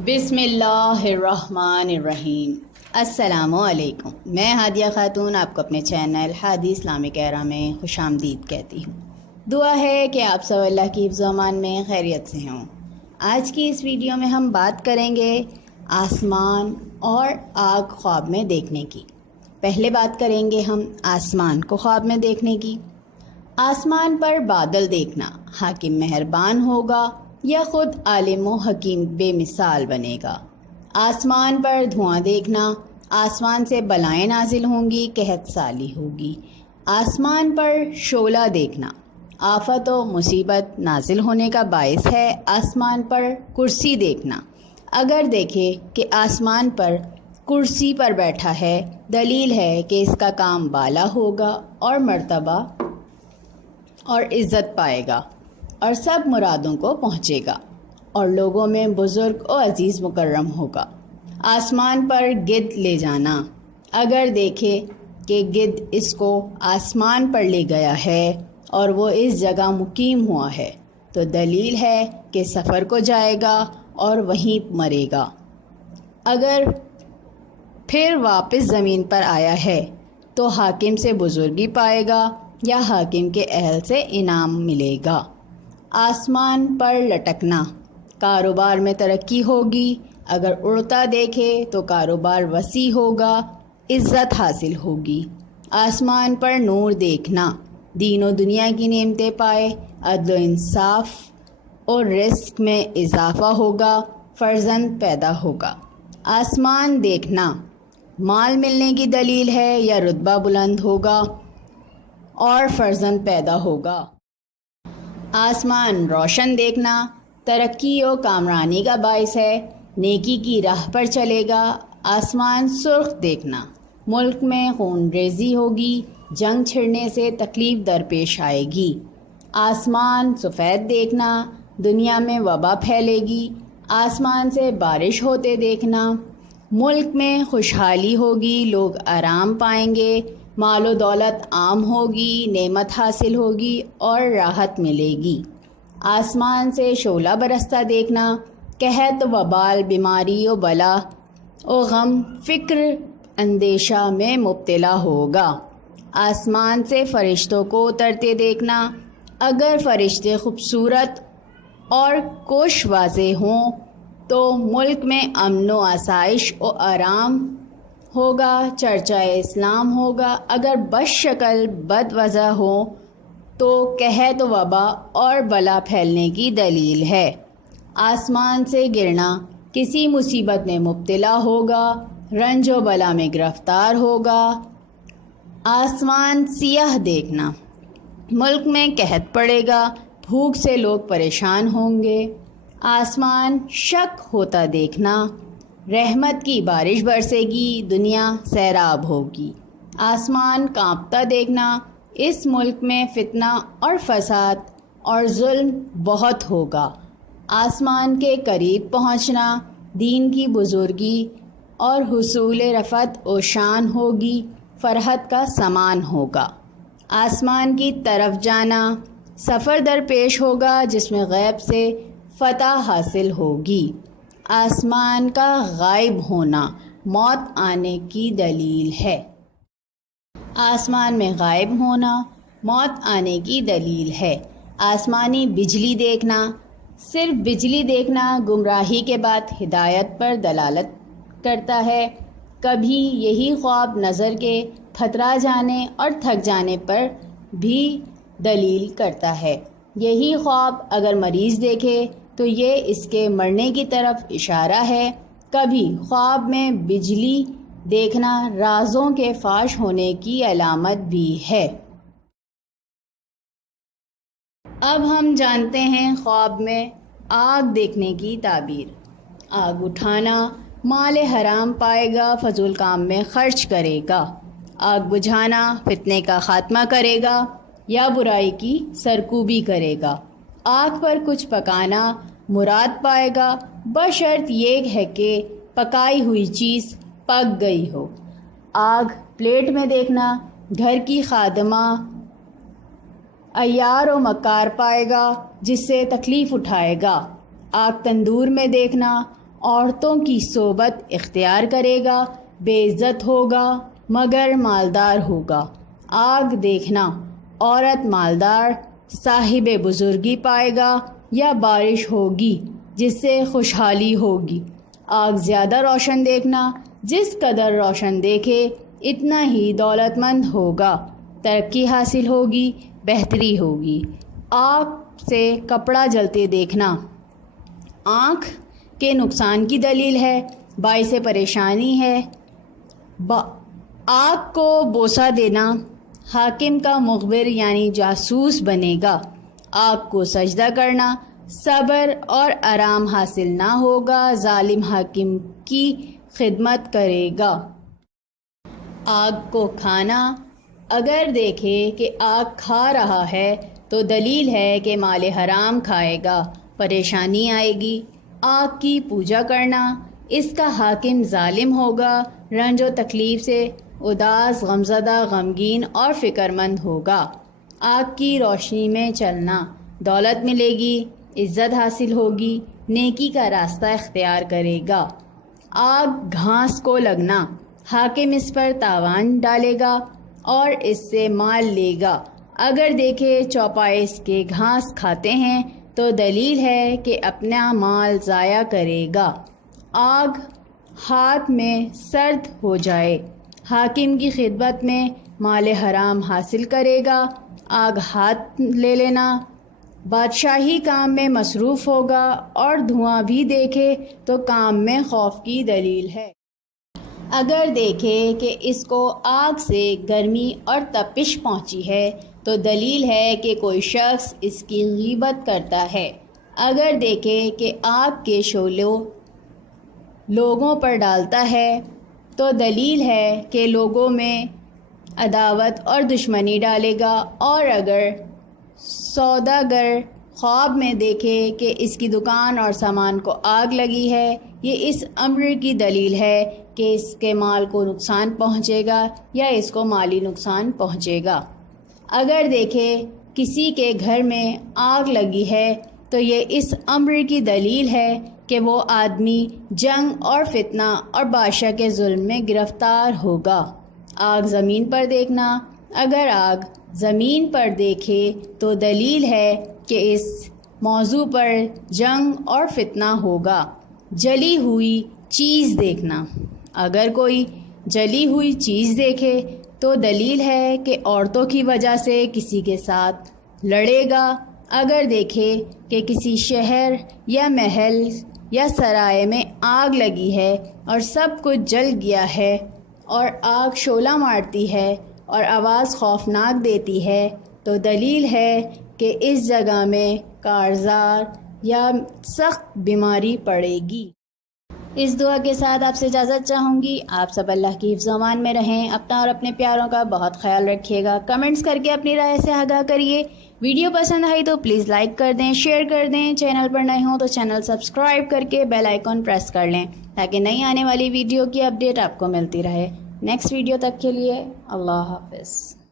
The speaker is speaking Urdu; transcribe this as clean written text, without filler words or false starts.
بسم اللہ الرحمن الرحیم۔ السلام علیکم، میں ہادیہ خاتون آپ کو اپنے چینل ہادی اسلامک ایرا میں خوش آمدید کہتی ہوں۔ دعا ہے کہ آپ سب اللہ کی حفظ و امان میں خیریت سے ہوں۔ آج کی اس ویڈیو میں ہم بات کریں گے آسمان اور آگ خواب میں دیکھنے کی۔ پہلے بات کریں گے ہم آسمان کو خواب میں دیکھنے کی۔ آسمان پر بادل دیکھنا حاکم مہربان ہوگا یا خود عالم و حکیم بے مثال بنے گا۔ آسمان پر دھواں دیکھنا آسمان سے بلائیں نازل ہوں گی، قحط سالی ہوگی۔ آسمان پر شعلہ دیکھنا آفت و مصیبت نازل ہونے کا باعث ہے۔ آسمان پر کرسی دیکھنا، اگر دیکھے کہ آسمان پر کرسی پر بیٹھا ہے، دلیل ہے کہ اس کا کام بالا ہوگا اور مرتبہ اور عزت پائے گا اور سب مرادوں کو پہنچے گا اور لوگوں میں بزرگ و عزیز مکرم ہوگا۔ آسمان پر گدھ لے جانا، اگر دیکھے کہ گدھ اس کو آسمان پر لے گیا ہے اور وہ اس جگہ مقیم ہوا ہے تو دلیل ہے کہ سفر کو جائے گا اور وہیں مرے گا۔ اگر پھر واپس زمین پر آیا ہے تو حاکم سے بزرگی پائے گا یا حاکم کے اہل سے انعام ملے گا۔ آسمان پر لٹکنا کاروبار میں ترقی ہوگی، اگر اڑتا دیکھے تو کاروبار وسیع ہوگا، عزت حاصل ہوگی۔ آسمان پر نور دیکھنا دین و دنیا کی نعمتیں پائے، عدل و انصاف اور رزق میں اضافہ ہوگا، فرزند پیدا ہوگا۔ آسمان دیکھنا مال ملنے کی دلیل ہے یا رتبہ بلند ہوگا اور فرزند پیدا ہوگا۔ آسمان روشن دیکھنا ترقی و کامرانی کا باعث ہے، نیکی کی راہ پر چلے گا۔ آسمان سرخ دیکھنا ملک میں خون ریزی ہوگی، جنگ چھڑنے سے تکلیف درپیش آئے گی۔ آسمان سفید دیکھنا دنیا میں وبا پھیلے گی۔ آسمان سے بارش ہوتے دیکھنا ملک میں خوشحالی ہوگی، لوگ آرام پائیں گے، مال و دولت عام ہوگی، نعمت حاصل ہوگی اور راحت ملے گی۔ آسمان سے شعلہ برستا دیکھنا قحط و وبال، بیماری و بلا و غم، فکر اندیشہ میں مبتلا ہوگا۔ آسمان سے فرشتوں کو اترتے دیکھنا، اگر فرشتے خوبصورت اور کوش واضح ہوں تو ملک میں امن و آسائش و آرام ہوگا، چرچہ اسلام ہوگا۔ اگر بد شکل بد وضع ہو تو قحط و وبا اور بلا پھیلنے کی دلیل ہے۔ آسمان سے گرنا کسی مصیبت میں مبتلا ہوگا، رنج و بلا میں گرفتار ہوگا۔ آسمان سیاہ دیکھنا ملک میں قحط پڑے گا، بھوک سے لوگ پریشان ہوں گے۔ آسمان شک ہوتا دیکھنا رحمت کی بارش برسے گی، دنیا سیراب ہوگی۔ آسمان کانپتا دیکھنا اس ملک میں فتنہ اور فساد اور ظلم بہت ہوگا۔ آسمان کے قریب پہنچنا دین کی بزرگی اور حصول رفعت و شان ہوگی، فرحت کا سامان ہوگا۔ آسمان کی طرف جانا سفر درپیش ہوگا جس میں غیب سے فتح حاصل ہوگی۔ آسمان کا غائب ہونا موت آنے کی دلیل ہے۔ آسمان میں غائب ہونا موت آنے کی دلیل ہے۔ آسمانی بجلی دیکھنا، صرف بجلی دیکھنا گمراہی کے بعد ہدایت پر دلالت کرتا ہے۔ کبھی یہی خواب نظر کے پھترا جانے اور تھک جانے پر بھی دلیل کرتا ہے۔ یہی خواب اگر مریض دیکھے تو یہ اس کے مرنے کی طرف اشارہ ہے۔ کبھی خواب میں بجلی دیکھنا رازوں کے فاش ہونے کی علامت بھی ہے۔ اب ہم جانتے ہیں خواب میں آگ دیکھنے کی تعبیر۔ آگ اٹھانا مال حرام پائے گا، فضول کام میں خرچ کرے گا۔ آگ بجھانا فتنے کا خاتمہ کرے گا یا برائی کی سرکوبی کرے گا۔ آگ پر کچھ پکانا مراد پائے گا، بشرط یہ ہے کہ پکائی ہوئی چیز پک گئی ہو۔ آگ پلیٹ میں دیکھنا گھر کی خادمہ عیار و مکار پائے گا جس سے تکلیف اٹھائے گا۔ آگ تندور میں دیکھنا عورتوں کی صحبت اختیار کرے گا بے عزت ہوگا مگر مالدار ہوگا۔ آگ دیکھنا، عورت مالدار صاحب بزرگی پائے گا یا بارش ہوگی جس سے خوشحالی ہوگی۔ آگ زیادہ روشن دیکھنا، جس قدر روشن دیکھے اتنا ہی دولت مند ہوگا، ترقی حاصل ہوگی، بہتری ہوگی۔ آگ سے کپڑا جلتے دیکھنا آنکھ کے نقصان کی دلیل ہے، باعث پریشانی ہے۔ آگ کو بوسہ دینا حاکم کا مخبر یعنی جاسوس بنے گا۔ آگ کو سجدہ کرنا صبر اور آرام حاصل نہ ہوگا، ظالم حاکم کی خدمت کرے گا۔ آگ کو کھانا، اگر دیکھے کہ آگ کھا رہا ہے تو دلیل ہے کہ مال حرام کھائے گا، پریشانی آئے گی۔ آگ کی پوجا کرنا، اس کا حاکم ظالم ہوگا، رنج و تکلیف سے اداس، غمزدہ، غمگین اور فکر مند ہوگا۔ آگ کی روشنی میں چلنا، دولت ملے گی، عزت حاصل ہوگی، نیکی کا راستہ اختیار کرے گا۔ آگ گھاس کو لگنا، حاکم اس پر تاوان ڈالے گا اور اس سے مال لے گا۔ اگر دیکھے چوپائے اس کے گھاس کھاتے ہیں تو دلیل ہے کہ اپنا مال ضائع کرے گا۔ آگ ہاتھ میں سرد ہو جائے، حاکم کی خدمت میں مال حرام حاصل کرے گا۔ آگ ہاتھ لے لینا، بادشاہی کام میں مصروف ہوگا اور دھواں بھی دیکھے تو کام میں خوف کی دلیل ہے۔ اگر دیکھے کہ اس کو آگ سے گرمی اور تپش پہنچی ہے تو دلیل ہے کہ کوئی شخص اس کی غیبت کرتا ہے۔ اگر دیکھے کہ آگ کے شعلوں لوگوں پر ڈالتا ہے تو دلیل ہے کہ لوگوں میں عداوت اور دشمنی ڈالے گا۔ اور اگر سوداگر خواب میں دیکھے کہ اس کی دکان اور سامان کو آگ لگی ہے، یہ اس امر کی دلیل ہے کہ اس کے مال کو نقصان پہنچے گا یا اس کو مالی نقصان پہنچے گا۔ اگر دیکھے کسی کے گھر میں آگ لگی ہے تو یہ اس امر کی دلیل ہے کہ وہ آدمی جنگ اور فتنہ اور بادشاہ کے ظلم میں گرفتار ہوگا۔ آگ زمین پر دیکھنا، اگر آگ زمین پر دیکھے تو دلیل ہے کہ اس موضوع پر جنگ اور فتنہ ہوگا۔ جلی ہوئی چیز دیکھنا، اگر کوئی جلی ہوئی چیز دیکھے تو دلیل ہے کہ عورتوں کی وجہ سے کسی کے ساتھ لڑے گا۔ اگر دیکھے کہ کسی شہر یا محل یا سرائے میں آگ لگی ہے اور سب کچھ جل گیا ہے اور آگ شعلہ مارتی ہے اور آواز خوفناک دیتی ہے تو دلیل ہے کہ اس جگہ میں کارزار یا سخت بیماری پڑے گی۔ اس دعا کے ساتھ آپ سے اجازت چاہوں گی۔ آپ سب اللہ کی حفظ و امان میں رہیں، اپنا اور اپنے پیاروں کا بہت خیال رکھیے گا۔ کمنٹس کر کے اپنی رائے سے آگاہ کریے۔ ویڈیو پسند آئی تو پلیز لائک کر دیں، شیئر کر دیں۔ چینل پر نئے ہوں تو چینل سبسکرائب کر کے بیل آئیکن پریس کر لیں تاکہ نئی آنے والی ویڈیو کی اپڈیٹ آپ کو ملتی رہے۔ نیکسٹ ویڈیو تک کے لیے اللہ حافظ۔